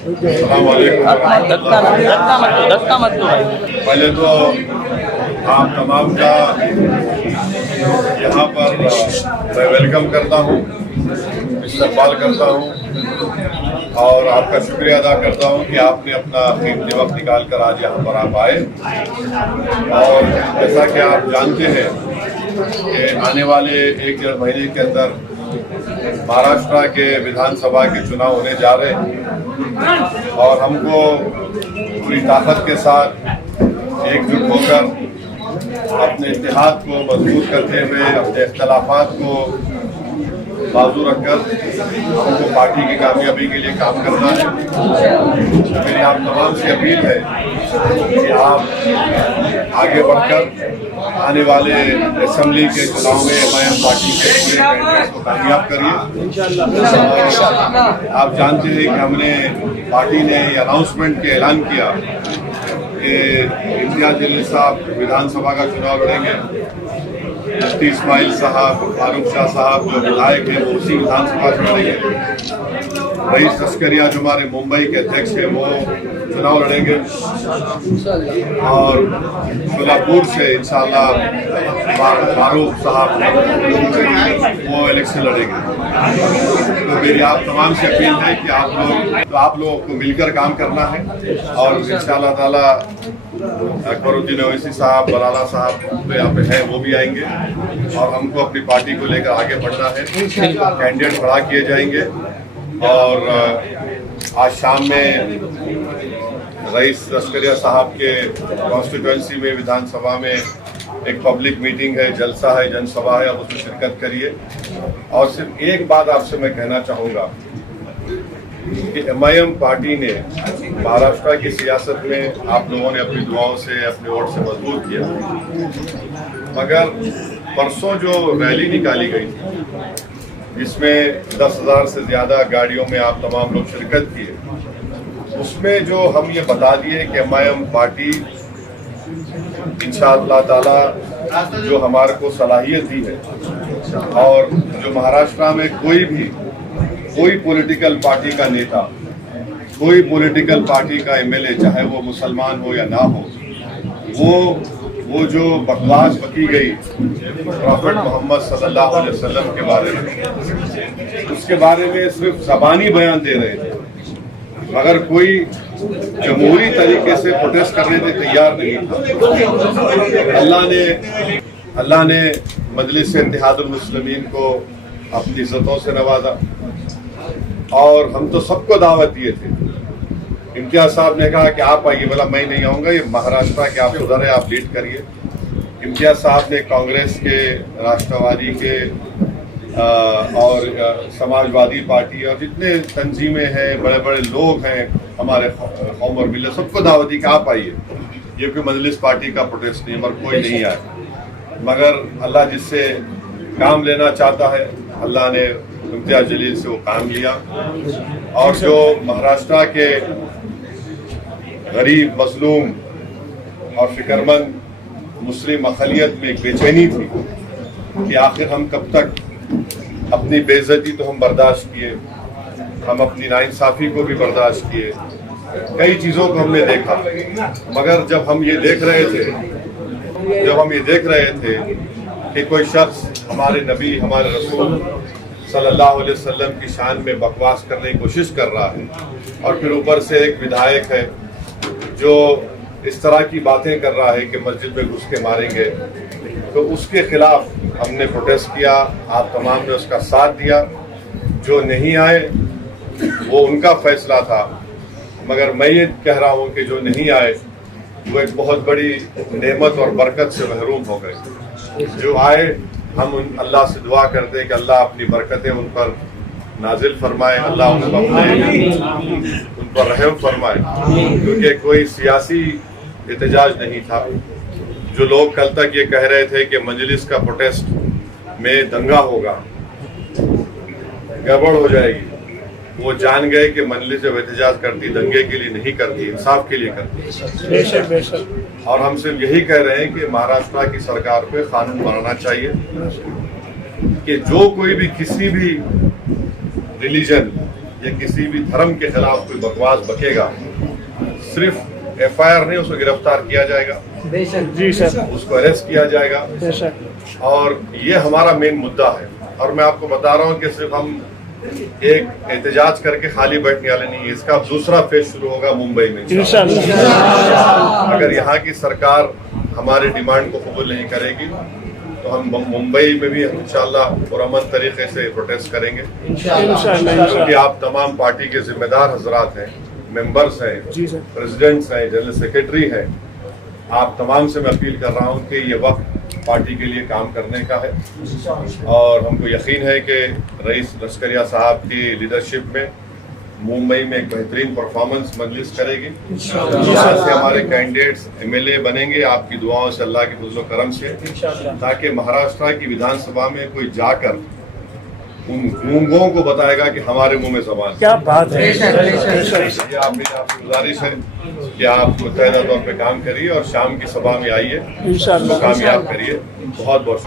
धक्का मत दो भाई। पहले तो आप तमाम का यहाँ पर मैं वेलकम करता हूँ, इस्तकबाल करता हूँ और आपका शुक्रिया अदा करता हूँ कि आपने अपना कीमती वक्त निकाल कर आज यहाँ पर आप आए। और जैसा कि आप जानते हैं कि आने वाले 1-1.5 महीने के अंदर महाराष्ट्र के विधानसभा के चुनाव होने जा रहे हैं और हमको पूरी ताकत के साथ एकजुट होकर अपने इत्तेहाद को मजबूत करते हुए अपने इख्तलाफात को बाजू रखकर हमको पार्टी की कामयाबी के लिए काम करना है। मेरी आप तमाम से अपील है कि आप आगे बढ़कर आने वाले असेंबली के चुनाव में एमआईएम पार्टी के पूरे कैंडिडेट्स को कामयाब करिए। आप जानते हैं कि हमने पार्टी ने अनाउंसमेंट के ऐलान किया कि इम्तियाज जलील साहब विधानसभा का चुनाव लड़ेंगे। मुफ्ती इस्माइल साहब, फारूक शाह साहब जो विधायक हैं वो उसी विधानसभा से लड़ेंगे। रईस लश्करिया जो हमारे मुंबई के अध्यक्ष हैं वो चुनाव लड़ेंगे और सोलापुर से इंशाअल्लाह फारूक साहब वो इलेक्शन लड़ेंगे। तो मेरी आप तमाम से अपील है कि आप लोगों को मिलकर काम करना है और इंशाअल्लाह ताला अकबरुद्दीन ओवैसी साहब, बलाला साहब तो यहाँ पे हैं, वो भी आएंगे और हमको अपनी पार्टी को लेकर आगे बढ़ना है। कैंडिडेट खड़ा किए जाएंगे और आज शाम में रईस लश्करिया साहब के कॉन्स्टिट्यूएंसी में विधानसभा में एक पब्लिक मीटिंग है, जलसा है, जनसभा है, आप उसमें शिरकत करिए। और सिर्फ एक बात आपसे मैं कहना चाहूँगा कि एमआईएम पार्टी ने महाराष्ट्र की सियासत में आप लोगों ने अपनी दुआओं से, अपने वोट से मजबूत किया, मगर परसों जो रैली निकाली गई थी जिसमें 10,000 से ज़्यादा गाड़ियों में आप तमाम लोग शिरकत किए, उसमें जो हम ये बता दिए कि एमआईएम पार्टी इंशाअल्लाह ताला जो हमारे को सलाहियत दी है और जो महाराष्ट्र में कोई पॉलिटिकल पार्टी का नेता, कोई पॉलिटिकल पार्टी का एमएलए, चाहे वो मुसलमान हो या ना हो, वो जो बकवास बकी गई प्रॉफेट मोहम्मद सल्लल्लाहु अलैहि वसल्लम के बारे में, उसके बारे में सिर्फ ज़बानी बयान दे रहे थे मगर कोई जमहूरी तरीके से प्रोटेस्ट करने के तैयार नहीं था। अल्लाह ने मजलिस इत्तेहादुल मुस्लिमीन को अपनी इज्जतों से नवाजा और हम तो सबको दावत दिए थे। इम्तियाज साहब ने कहा कि आप आइए, बोला मैं नहीं आऊँगा, ये महाराष्ट्र के आप उधर है, आप लीड करिए। इम्तियाज साहब ने कांग्रेस के, राष्ट्रवादी के और समाजवादी पार्टी और जितने तंजीमें हैं, बड़े बड़े लोग हैं हमारे कौम और मिल्लत, सबको दावत दी कि आप आइए। ये कोई मजलिस पार्टी का प्रोटेस्ट नहीं, मगर कोई नहीं आया। मगर अल्लाह जिससे काम लेना चाहता है, अल्लाह ने इम्तियाज जलील से वो काम लिया और जो महाराष्ट्र के गरीब, मजलूम और फिक्रमंद मुस्लिम अक़लियत में एक बेचैनी थी कि आखिर हम कब तक अपनी बेइज्जती तो हम बर्दाश्त किए, हम अपनी नाइंसाफ़ी को भी बर्दाश्त किए, कई चीज़ों को हमने देखा, मगर जब हम ये देख रहे थे कि कोई शख्स हमारे नबी, हमारे रसूल सल्लल्लाहु अलैहि वसल्लम की शान में बकवास करने की कोशिश कर रहा है और फिर ऊपर से एक विधायक है जो इस तरह की बातें कर रहा है कि मस्जिद में घुस के मारेंगे, तो उसके खिलाफ हमने प्रोटेस्ट किया। आप तमाम ने उसका साथ दिया। जो नहीं आए वो उनका फैसला था, मगर मैं ये कह रहा हूँ कि जो नहीं आए वो एक बहुत बड़ी नेमत और बरकत से महरूम हो गए। जो आए हम अल्लाह से दुआ करते हैं कि अल्लाह अपनी बरकतें उन पर नाजिल फरमाए, अल्लाह उन पर रहम फरमाए, क्योंकि कोई सियासी एहतजाज नहीं था। जो लोग कल तक ये कह रहे थे कि मजलिस का प्रोटेस्ट में दंगा होगा, गड़बड़ हो जाएगी, वो जान गए कि मजलिस जब एहतजाज करती दंगे के लिए नहीं करती, इंसाफ के लिए करती। बेशक। और हम सिर्फ यही कह रहे हैं कि महाराष्ट्र की सरकार पे कानून बनाना चाहिए कि जो कोई भी किसी भी रिलीजन या किसी भी धर्म के खिलाफ कोई बकवास बकेगा, सिर्फ FIR नहीं, उसको गिरफ्तार किया जाएगा, जी सर, उसको अरेस्ट किया जाएगा। बेशक, और ये हमारा मेन मुद्दा है। और मैं आपको बता रहा हूँ कि सिर्फ हम एक एहतजाज करके खाली बैठने वाले नहीं है, इसका दूसरा फेज शुरू होगा मुंबई में इंशाअल्लाह। अगर यहाँ की सरकार हमारे डिमांड को कबूल नहीं करेगी तो हम मुंबई में भी इंशाअल्लाह पुरअमन तरीके से प्रोटेस्ट करेंगे, क्योंकि आप तमाम पार्टी के जिम्मेदार हजरात हैं, मेंबर्स हैं, प्रेसिडेंट्स हैं, जनरल सेक्रेटरी हैं। आप तमाम से मैं अपील कर रहा हूं कि ये वक्त पार्टी के लिए काम करने का है और हमको यकीन है कि रईस लश्करिया साहब की लीडरशिप में मुंबई में एक बेहतरीन परफॉर्मेंस मजलिस करेगी, जहाँ से हमारे कैंडिडेट्स MLA बनेंगे आपकी दुआओं से, अल्लाह के फजल करम से, ताकि महाराष्ट्र की विधानसभा में कोई जाकर उन गूंगों को बताएगा कि हमारे मुंह में ज़बान। क्या बात है। ये आपसे गुजारिश है कि आप मुतहदा तौर पे काम करिए और शाम की सभा में आइए, उसको कामयाब करिए। बहुत बहुत